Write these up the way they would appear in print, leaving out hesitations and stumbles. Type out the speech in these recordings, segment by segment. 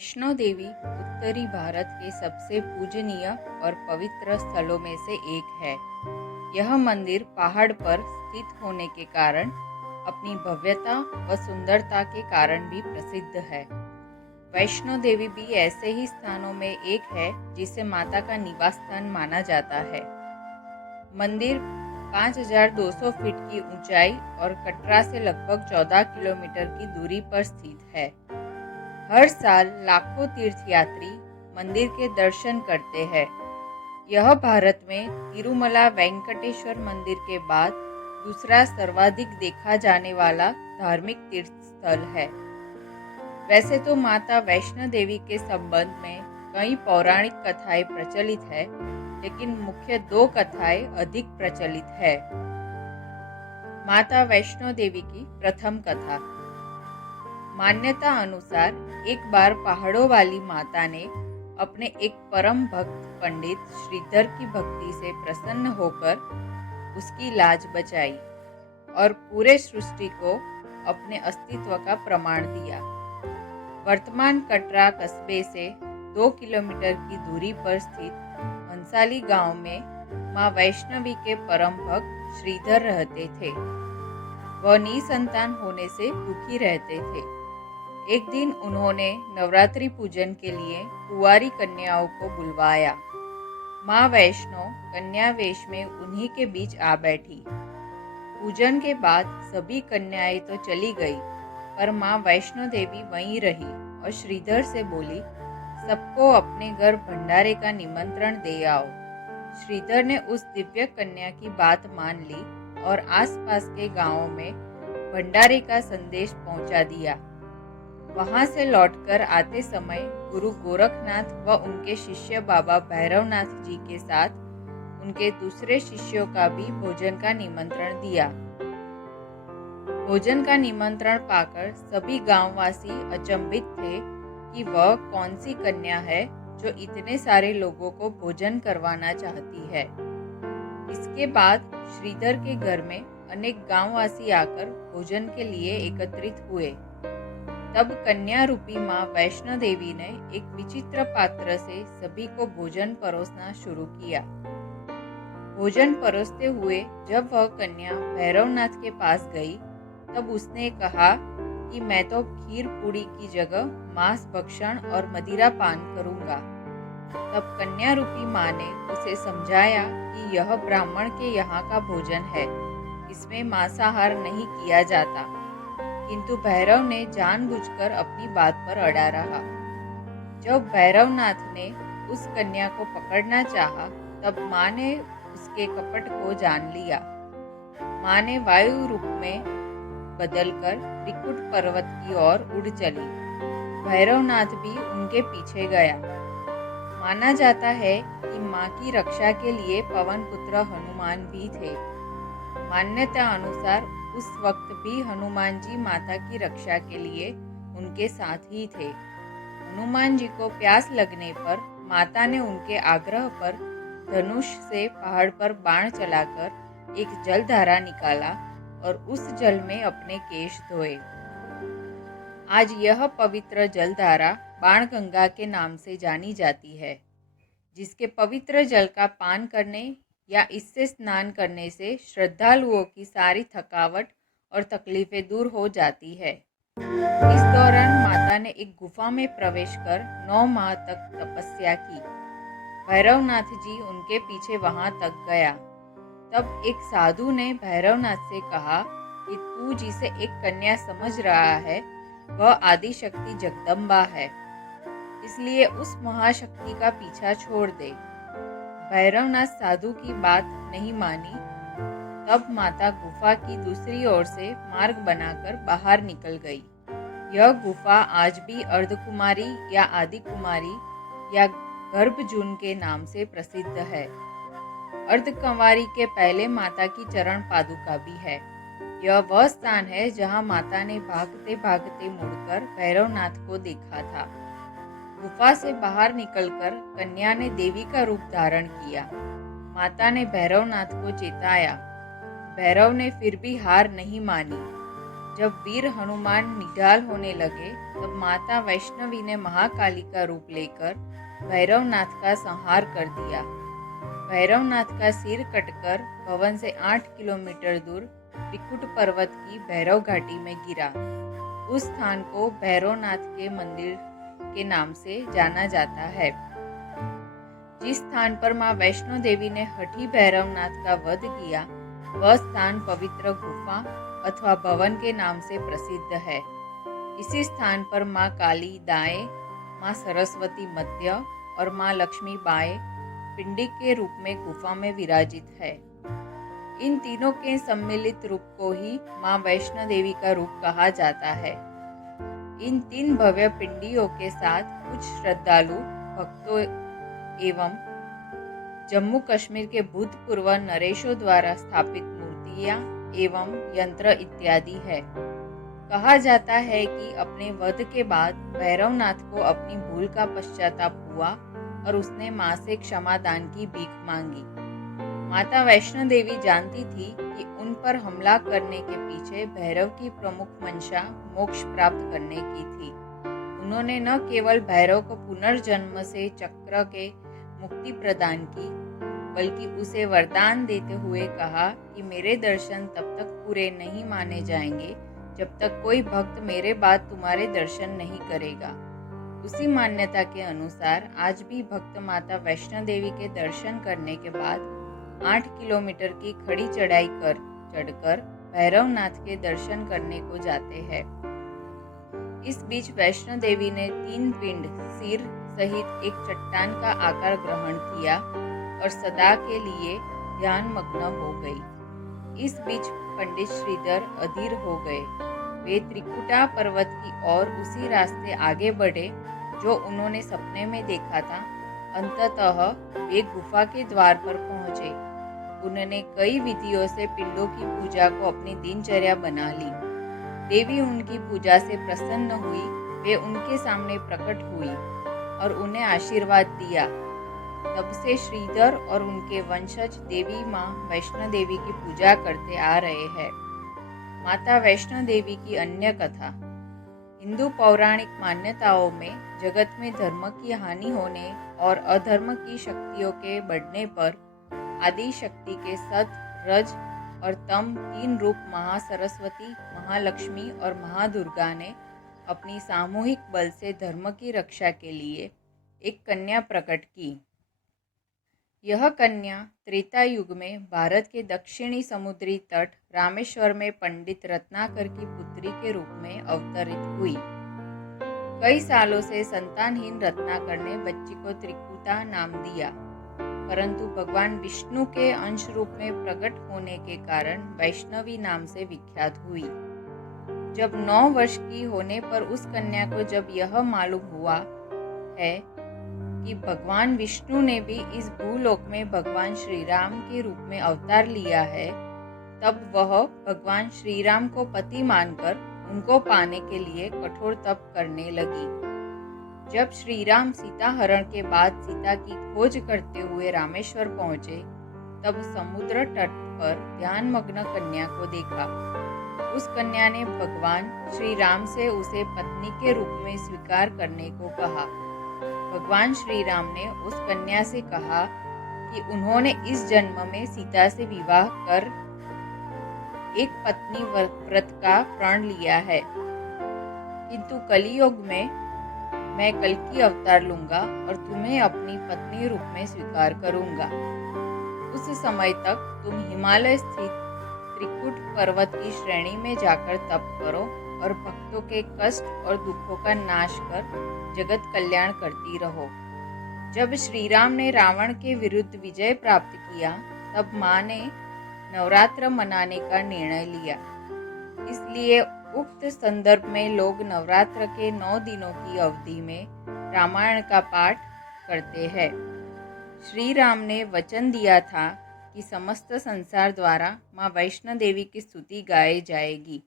वैष्णो देवी उत्तरी भारत के सबसे पूजनीय और पवित्र स्थलों में से एक है। यह मंदिर पहाड़ पर स्थित होने के कारण अपनी भव्यता व सुंदरता के कारण भी प्रसिद्ध है। वैष्णो देवी भी ऐसे ही स्थानों में एक है जिसे माता का निवास स्थान माना जाता है। मंदिर 5200 फीट की ऊंचाई और कटरा से लगभग 14 किलोमीटर की दूरी पर स्थित है। हर साल लाखों तीर्थयात्री मंदिर के दर्शन करते हैं। यह भारत में तिरुमला वेंकटेश्वर मंदिर के बाद दूसरा सर्वाधिक देखा जाने वाला धार्मिक तीर्थ स्थल है। वैसे तो माता वैष्णो देवी के संबंध में कई पौराणिक कथाएं प्रचलित है, लेकिन मुख्य दो कथाएं अधिक प्रचलित है। माता वैष्णो देवी की प्रथम कथा। मान्यता अनुसार एक बार पहाड़ों वाली माता ने अपने एक परम भक्त पंडित श्रीधर की भक्ति से प्रसन्न होकर उसकी लाज बचाई और पूरे सृष्टि को अपने अस्तित्व का प्रमाण दिया। वर्तमान कटरा कस्बे से 2 किलोमीटर की दूरी पर स्थित हंसाली गांव में मां वैष्णवी के परम भक्त श्रीधर रहते थे। वह निसंतान होने से दुखी रहते थे। एक दिन उन्होंने नवरात्रि पूजन के लिए कुंवारी कन्याओं को बुलवाया। मां वैष्णो कन्या वेश में उन्हीं के बीच आ बैठी। पूजन के बाद सभी कन्याएं तो चली गई, पर मां वैष्णो देवी वहीं रही और श्रीधर से बोली, सबको अपने घर भंडारे का निमंत्रण दे आओ। श्रीधर ने उस दिव्य कन्या की बात मान ली और आसपास के गांवों में भंडारे का संदेश पहुंचा दिया। वहां से लौटकर आते समय गुरु गोरखनाथ व उनके शिष्य बाबा भैरवनाथ जी के साथ उनके दूसरे शिष्यों का भी भोजन का निमंत्रण दिया। भोजन का निमंत्रण पाकर सभी गांववासी अचंभित थे कि वह कौन सी कन्या है जो इतने सारे लोगों को भोजन करवाना चाहती है। इसके बाद श्रीधर के घर में अनेक गांववासी आकर भोजन के लिए एकत्रित हुए। तब कन्या रूपी मां वैष्णो देवी ने एक विचित्र पात्र से सभी को भोजन परोसना शुरू किया। भोजन परोसते हुए जब वह कन्या भैरवनाथ के पास गई, तब उसने कहा कि मैं तो खीर पूड़ी की जगह मांस भक्षण और मदिरा पान करूंगा। तब कन्या रूपी मां ने उसे समझाया कि यह ब्राह्मण के यहाँ का भोजन है, इसमें मांसाहार नहीं किया जाता। किंतु भैरव ने जानबूझकर अपनी बात पर अड़ा रहा। जब भैरवनाथ ने उस कन्या को पकड़ना चाहा, तब मां ने उसके कपट को जान लिया। मां ने वायु रूप में बदलकर त्रिकुट पर्वत की ओर उड़ चली। भैरवनाथ भी उनके पीछे गया। माना जाता है कि मां की रक्षा के लिए पवन पुत्र हनुमान भी थे। मान्यता अनुसार उस वक्त भी हनुमान जी माता की रक्षा के लिए उनके साथ ही थे। हनुमान जी को प्यास लगने पर माता ने उनके आग्रह पर धनुष से पहाड़ पर बाण चलाकर एक जलधारा निकाला और उस जल में अपने केश धोए। आज यह पवित्र जलधारा बाणगंगा के नाम से जानी जाती है, जिसके पवित्र जल का पान करने या इससे स्नान करने से श्रद्धालुओं की सारी थकावट और तकलीफें दूर हो जाती है। इस दौरान माता ने एक गुफा में प्रवेश कर 9 माह तक तपस्या की। भैरवनाथ जी उनके पीछे वहां तक गया। तब एक साधु ने भैरवनाथ से कहा कि तू जिसे एक कन्या समझ रहा है, वह आदि शक्ति जगदम्बा है, इसलिए उस महाशक्ति का पीछा छोड़ दे। भैरवनाथ साधु की बात नहीं मानी। तब माता गुफा की दूसरी ओर से मार्ग बनाकर बाहर निकल गई। यह गुफा आज भी अर्धकुमारी या आदि कुमारी या गर्भजून के नाम से प्रसिद्ध है। अर्धकुंवारी के पहले माता की चरण पादुका भी है। यह वह स्थान है जहां माता ने भागते भागते मुड़कर भैरवनाथ को देखा था। गुफा से बाहर निकलकर कन्या ने देवी का रूप धारण किया। माता ने भैरवनाथ को चेताया। भैरव ने फिर भी हार नहीं मानी। जब वीर हनुमान निढाल होने लगे तब माता वैष्णवी ने महाकाली का रूप लेकर भैरवनाथ का संहार कर दिया। भैरवनाथ का सिर कटकर भवन से 8 किलोमीटर दूर त्रिकुट पर्वत की भैरव घाटी में गिरा। उस स्थान को भैरवनाथ के मंदिर के नाम से जाना जाता है। जिस स्थान पर मां वैष्णो देवी ने हठी भैरवनाथ का वध किया वह स्थान पवित्र गुफा अथवा भवन के नाम से प्रसिद्ध है। इसी स्थान पर मां काली दाएं, मां सरस्वती मध्य और मां लक्ष्मी बाएं पिंडी के रूप में गुफा में विराजित है। इन तीनों के सम्मिलित रूप को ही मां वैष्णो देवी का रूप कहा जाता है। इन तीन भव्य पिंडियों के साथ कुछ श्रद्धालु भक्तों एवं जम्मू कश्मीर के भूतपूर्व नरेशों द्वारा स्थापित मूर्तियां एवं यंत्र इत्यादि है। कहा जाता है कि अपने वध के बाद भैरवनाथ को अपनी भूल का पश्चाताप हुआ और उसने मां से क्षमादान की भीख मांगी। माता वैष्णो देवी जानती थी कि उन पर हमला करने के पीछे भैरव की प्रमुख मंशा मोक्ष प्राप्त करने की थी। उन्होंने न केवल भैरव को पुनर्जन्म से चक्र के मुक्ति प्रदान की बल्कि उसे वरदान देते हुए कहा कि मेरे दर्शन तब तक पूरे नहीं माने जाएंगे जब तक कोई भक्त मेरे बाद तुम्हारे दर्शन नहीं करेगा। उसी मान्यता के अनुसार आज भी भक्त माता वैष्णो देवी के दर्शन करने के बाद 8 किलोमीटर की खड़ी चढ़ाई चढ़कर भैरवनाथ के दर्शन करने को जाते हैं। इस बीच वैष्णो देवी ने 3 पिंड सिर सहित एक चट्टान का आकार ग्रहण किया और सदा के लिए ध्यान मग्न हो गई। इस बीच पंडित श्रीधर अधीर हो गए। वे त्रिकुटा पर्वत की ओर उसी रास्ते आगे बढ़े जो उन्होंने सपने में देखा था। अंततः वे गुफा के द्वार पर पहुंचे। उन्होंने कई विधियों से पिंडों की पूजा को अपनी दिनचर्या बना ली। देवी उनकी पूजा से प्रसन्न हुई। वे उनके सामने प्रकट हुई और उन्हें आशीर्वाद दिया। तब से श्रीधर और उनके वंशज देवी मां वैष्णो देवी की पूजा करते आ रहे हैं। माता वैष्णो देवी की अन्य कथा। हिंदू पौराणिक मान्यताओं में जगत में धर्म की हानि होने और अधर्म की शक्तियों के बढ़ने पर आदि शक्ति के सत, रज और तम 3 रूप महासरस्वती, महालक्ष्मी और महादुर्गा ने अपनी सामूहिक बल से धर्म की रक्षा के लिए एक कन्या प्रकट की। यह कन्या त्रेता युग में भारत के दक्षिणी समुद्री तट रामेश्वर में पंडित रत्नाकर की पुत्री के रूप में अवतरित हुई। कई सालों से संतानहीन रत्नाकर ने बच्ची को त्रिकुटा नाम दिया, परंतु भगवान विष्णु के अंश रूप में प्रकट होने के कारण वैष्णवी नाम से विख्यात हुई। जब 9 वर्ष की होने पर उस कन्या को जब यह मालूम हुआ है कि भगवान विष्णु ने भी इस भूलोक में भगवान श्री राम के रूप में अवतार लिया है, तब वह भगवान श्री राम को पति मानकर उनको पाने के लिए कठोर तप करने लगी। जब श्री राम सीता हरण के बाद सीता की खोज करते हुए रामेश्वर पहुंचे, तब समुद्र तट पर ध्यानमग्न कन्या को देखा। उस कन्या ने भगवान श्री राम से उसे पत्नी के रूप में स्वीकार करने को कहा। भगवान श्री राम ने उस कन्या से कहा कि उन्होंने इस जन्म में सीता से विवाह कर एक पत्नी व्रत का प्रण लिया है, किंतु कलियुग में मैं कल्कि अवतार लूंगा और तुम्हें अपनी पत्नी रूप में स्वीकार करूंगा। उस समय तक तुम हिमालय स्थित त्रिकुट पर्वत की श्रेणी में जाकर तप करो और भक्तों के कष्ट और दुखों का नाश कर जगत कल्याण करती रहो। जब श्री राम ने रावण के विरुद्ध विजय प्राप्त किया, तब मां ने नवरात्र मनाने का निर्णय लिया। इसलिए उक्त संदर्भ में लोग नवरात्र के 9 दिनों की अवधि में रामायण का पाठ करते हैं। श्री राम ने वचन दिया था कि समस्त संसार द्वारा मां वैष्णो देवी की स्तुति गाई जाएगी।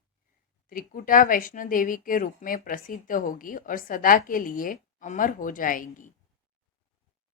त्रिकुटा वैष्णो देवी के रूप में प्रसिद्ध होगी और सदा के लिए अमर हो जाएगी।